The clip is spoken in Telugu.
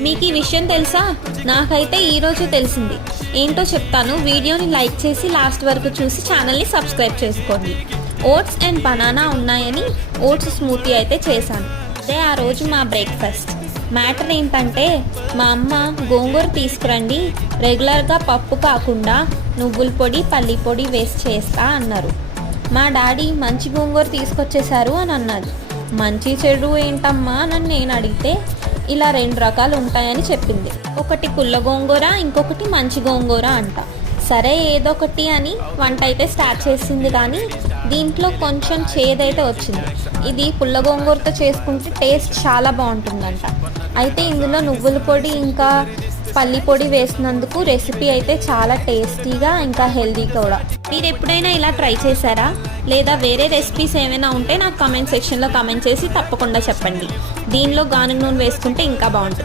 మీకు ఈ విషయం తెలుసా? నాకైతే ఈరోజు తెలిసింది. ఏంటో చెప్తాను. వీడియోని లైక్ చేసి లాస్ట్ వరకు చూసి ఛానల్ని సబ్స్క్రైబ్ చేసుకోండి. ఓట్స్ అండ్ బనానా ఉన్నాయని ఓట్స్ స్మూతీ అయితే చేశాను. అదే ఆ రోజు మా బ్రేక్ఫాస్ట్. మ్యాటర్ ఏంటంటే మా అమ్మ గోంగూర తీసుకురండి. రెగ్యులర్గా పప్పు కాకుండా నువ్వుల పొడి పల్లి పొడి వేసి చేస్తా అన్నారు. మా డాడీ మంచి గోంగూర తీసుకొచ్చేశారు అని అన్నారు. మంచి చెడు ఏంటమ్మా? అని నేను అడిగితే ఇలా రెండు రకాలు ఉంటాయని చెప్పింది. ఒకటి పుల్ల గోంగూర ఇంకొకటి మంచి గోంగూర అంట. సరే ఏదో ఒకటి అని వంట అయితే స్టార్ట్ చేసింది కానీ దీంట్లో కొంచెం చేదైతే వచ్చింది. ఇది పుల్ల గోంగూరతో చేసుకుంటే టేస్ట్ చాలా బాగుంటుందంట. అయితే ఇందులో నువ్వుల పొడి ఇంకా పల్లి పొడి వేసినందుకు రెసిపీ అయితే చాలా టేస్టీగా ఇంకా హెల్దీ కూడా. మీరు ఎప్పుడైనా ఇలా ట్రై చేశారా? లేదా వేరే రెసిపీస్ ఏమైనా ఉంటే నాకు కామెంట్ సెక్షన్లో కామెంట్ చేసి తప్పకుండా చెప్పండి. దీనిలో గాను నూనె వేసుకుంటే ఇంకా బాగుంటుంది.